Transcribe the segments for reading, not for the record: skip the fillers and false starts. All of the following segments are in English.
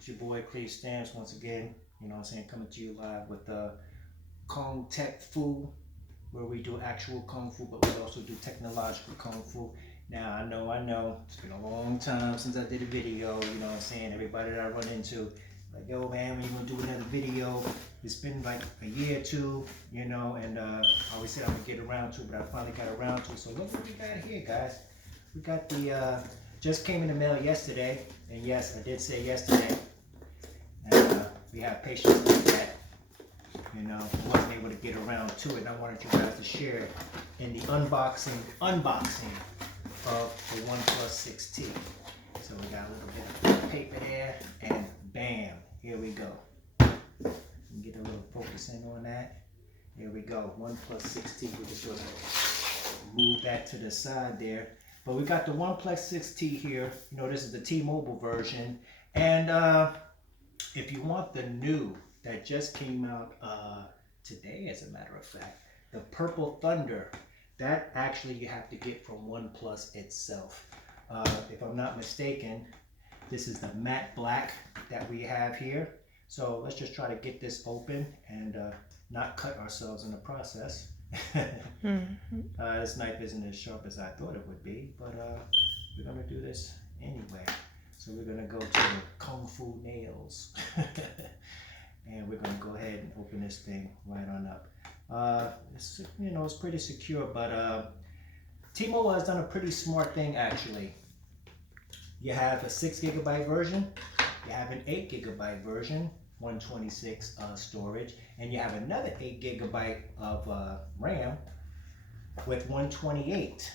It's your boy Crave Stamps once again. You know what I'm saying? Coming to you live with Kung Tech Fu, where we do actual Kung Fu, but we also do technological Kung Fu. Now, I know, it's been a long time since I did a video, you know what I'm saying? Everybody that I run into, like, yo, man, when you gonna do another video? It's been like a year or two, you know, and I always said I would get around to it, but I finally got around to it. So look what we got here, guys. We got the, just came in the mail yesterday, and yes, I did say yesterday, and we have patience with that. You know, I wasn't able to get around to it, and I wanted you guys to share it in the unboxing of the OnePlus 6T. So we got a little bit of paper there, and bam, here we go. Get a little focus in on that. Here we go, OnePlus 6T. We just sort of move that to the side there. But we got the OnePlus 6T here. You know, this is the T-Mobile version. And if you want the new that just came out today, as a matter of fact, the Purple Thunder, that actually you have to get from OnePlus itself. If I'm not mistaken, this is the matte black that we have here. So let's just try to get this open and not cut ourselves in the process. This knife isn't as sharp as I thought it would be, but we're gonna do this anyway. So we're gonna go to the Kung Fu nails. And we're gonna go ahead and open this thing right on up. It's, you know, it's pretty secure, but T-Mobile has done a pretty smart thing actually. You have a 6 GB version, you have an 8 GB version, 126 storage, and you have another 8 GB of RAM with 128.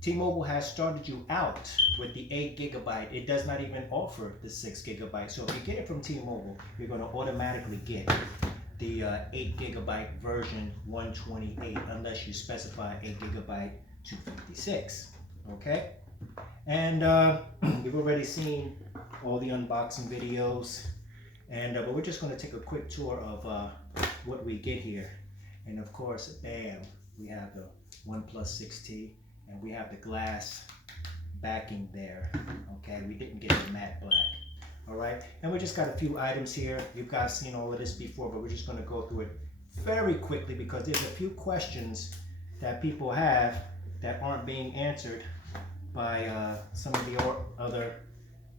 T-Mobile has started you out with the 8 GB. It does not even offer the 6 GB. So if you get it from T-Mobile, you're going to automatically get the 8 GB version 128 unless you specify 8 GB 256. Okay? And we've already seen all the unboxing videos, and but we're just going to take a quick tour of what we get here. And of course, bam, we have the OnePlus 6T, and we have the glass backing there. Okay, we didn't get the matte black. All right, and we just got a few items here. You guys seen all of this before, but we're just going to go through it very quickly because there's a few questions that people have that aren't being answered by some of the other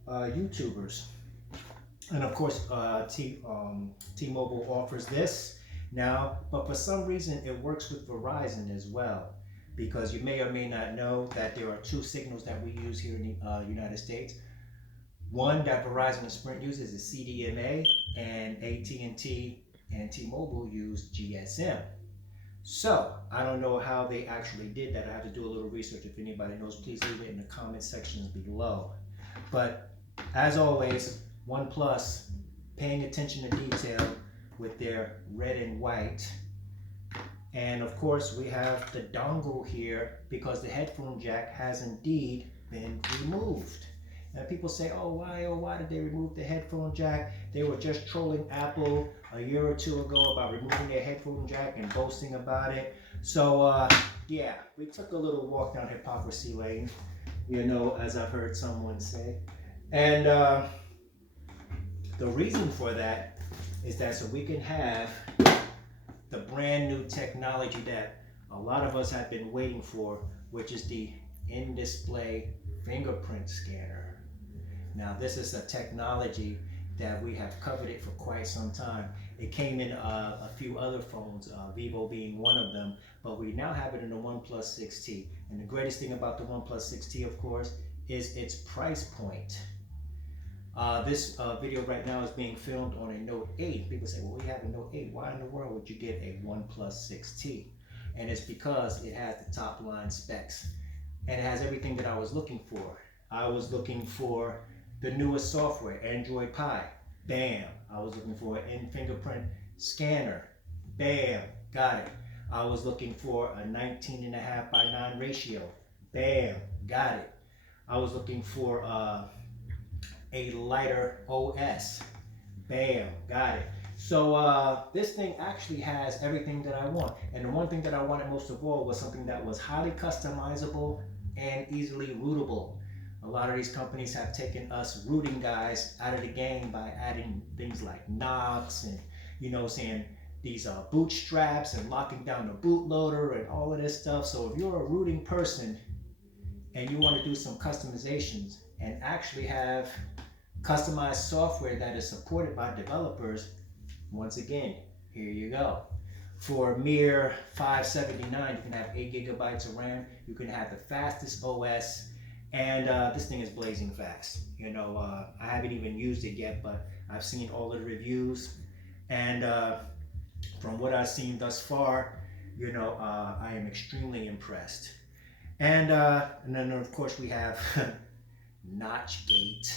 YouTubers. And of course, T-Mobile offers this now, but for some reason it works with Verizon as well, because you may or may not know that there are two signals that we use here in the United States. One that Verizon and Sprint uses is CDMA, and AT&T and T-Mobile use GSM. So, I don't know how they actually did that. I have to do a little research. If anybody knows, please leave it in the comment sections below. But, as always, OnePlus paying attention to detail with their red and white. And of course, we have the dongle here because the headphone jack has indeed been removed. And people say, oh, why did they remove the headphone jack? They were just trolling Apple a year or two ago about removing their headphone jack and boasting about it. So, yeah, we took a little walk down hypocrisy lane, you know, as I've heard someone say. And the reason for that is that so we can have the brand new technology that a lot of us have been waiting for, which is the in-display fingerprint scanner. Now, this is a technology that we have coveted for quite some time. It came in a few other phones, Vivo being one of them, but we now have it in the OnePlus 6T. And the greatest thing about the OnePlus 6T, of course, is its price point. This video right now is being filmed on a Note 8. People say, well, we have a Note 8. Why in the world would you get a OnePlus 6T? And it's because it has the top line specs. And it has everything that I was looking for. I was looking for the newest software, Android Pie. Bam. I was looking for an in-fingerprint scanner. Bam. Got it. I was looking for a 19.5 by 9 ratio. Bam. Got it. I was looking for a lighter OS. Bam, got it. So this thing actually has everything that I want. And the one thing that I wanted most of all was something that was highly customizable and easily rootable. A lot of these companies have taken us rooting guys out of the game by adding things like knocks and, saying these bootstraps and locking down the bootloader and all of this stuff. So if you're a rooting person and you want to do some customizations and actually have customized software that is supported by developers, once again, here you go. For mere $579, you can have 8 gigabytes of RAM. You can have the fastest OS, and this thing is blazing fast. I haven't even used it yet, but I've seen all of the reviews, and from what I've seen thus far, I am extremely impressed. And then of course we have Notchgate,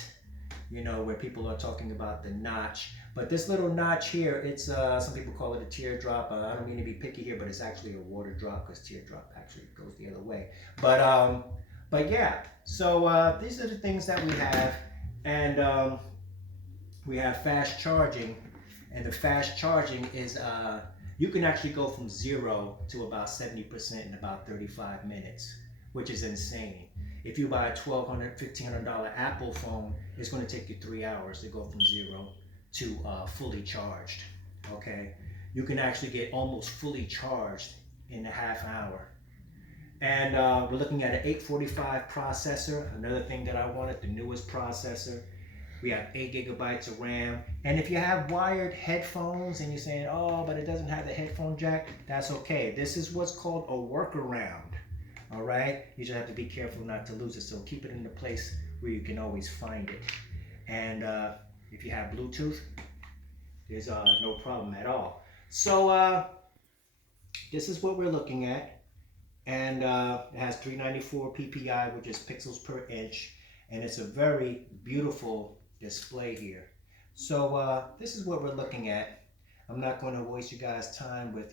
where people are talking about the notch. But this little notch here, it's some people call it a teardrop. I don't mean to be picky here, but it's actually a water drop, because teardrop actually goes the other way. But yeah, so these are the things that we have, and we have fast charging, and the fast charging is you can actually go from 0 to about 70% in about 35 minutes, which is insane. If you buy a $1,200, $1,500 Apple phone, it's going to take you 3 hours to go from 0 to fully charged. Okay, you can actually get almost fully charged in a half hour. And we're looking at an 845 processor. Another thing that I wanted, the newest processor. We have 8 gigabytes of RAM. And if you have wired headphones and you're saying, oh, but it doesn't have the headphone jack, that's okay. This is what's called a workaround. All right, you just have to be careful not to lose it. So keep it in a place where you can always find it. And if you have Bluetooth, there's no problem at all. So this is what we're looking at. And it has 394 ppi, which is pixels per inch. And it's a very beautiful display here. So this is what we're looking at. I'm not going to waste you guys' time with,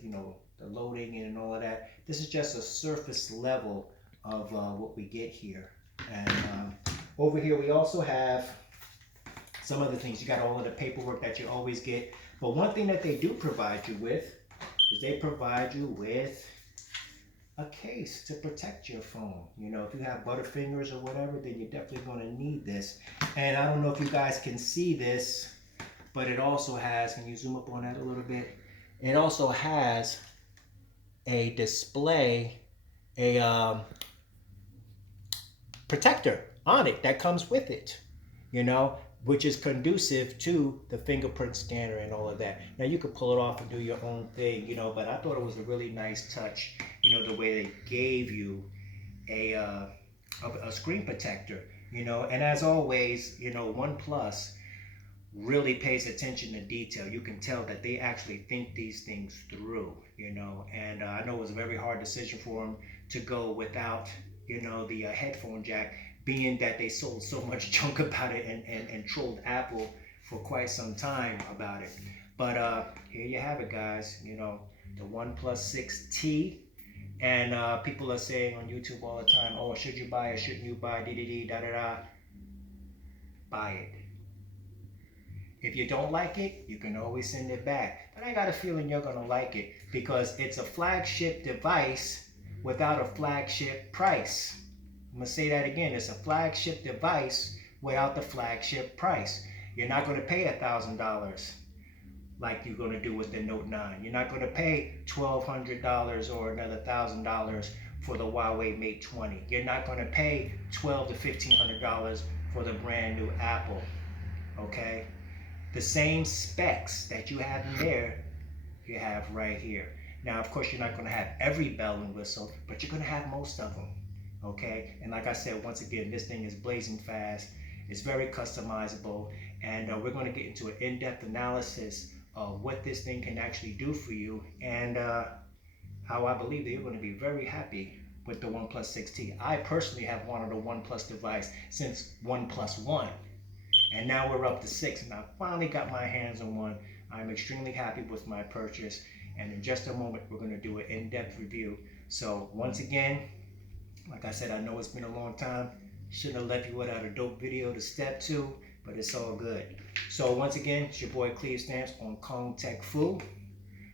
the loading and all of that. This is just a surface level of what we get here. And over here we also have some other things. You got all of the paperwork that you always get. But one thing that they do provide you with is they provide you with a case to protect your phone. If you have Butterfingers or whatever, then you're definitely going to need this. And I don't know if you guys can see this, but it also has, can you zoom up on that a little bit? It also has a display, a protector on it that comes with it, which is conducive to the fingerprint scanner and all of that. Now you could pull it off and do your own thing, but I thought it was a really nice touch, the way they gave you a screen protector, and as always, OnePlus really pays attention to detail. You can tell that they actually think these things through, and I know it was a very hard decision for them to go without, the headphone jack, being that they sold so much junk about it and trolled Apple for quite some time about it. But here you have it, guys, the OnePlus 6T. And people are saying on YouTube all the time, oh, should you buy it, shouldn't you buy it, da-da-da. Buy it. If you don't like it, you can always send it back. But I got a feeling you're going to like it, because it's a flagship device without a flagship price. I'm going to say that again. It's a flagship device without the flagship price. You're not going to pay $1,000 like you're going to do with the Note 9. You're not going to pay $1,200 or another $1,000 for the Huawei Mate 20. You're not going to pay $1,200 to $1,500 for the brand new Apple. Okay? The same specs that you have in there, you have right here. Now, of course, you're not going to have every bell and whistle, but you're going to have most of them. Okay? And like I said, once again, this thing is blazing fast. It's very customizable. And we're going to get into an in-depth analysis of what this thing can actually do for you, and how I believe that you're going to be very happy with the OnePlus 6T. I personally have wanted a OnePlus device since OnePlus 1. And now we're up to 6, and I finally got my hands on one. I'm extremely happy with my purchase. And in just a moment, we're going to do an in-depth review. So once again, like I said, I know it's been a long time. Shouldn't have left you without a dope video to step to, but it's all good. So once again, it's your boy Cleve Stamps on Kong Tech Fu,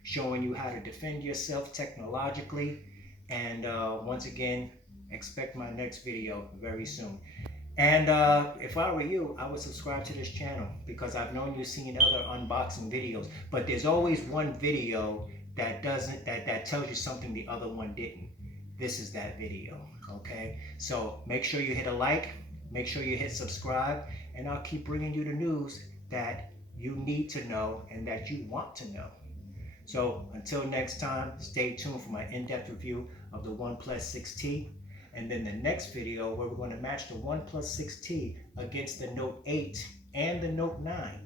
showing you how to defend yourself technologically. And once again, expect my next video very soon. And if I were you, I would subscribe to this channel because I've known you've seen other unboxing videos, but there's always one video that tells you something the other one didn't. This is that video, okay? So make sure you hit a like, make sure you hit subscribe, and I'll keep bringing you the news that you need to know and that you want to know. So until next time, stay tuned for my in-depth review of the OnePlus 6T. And then the next video where we're going to match the OnePlus 6T against the Note 8 and the Note 9.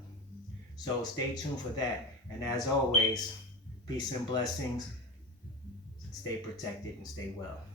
So stay tuned for that. And as always, peace and blessings. Stay protected and stay well.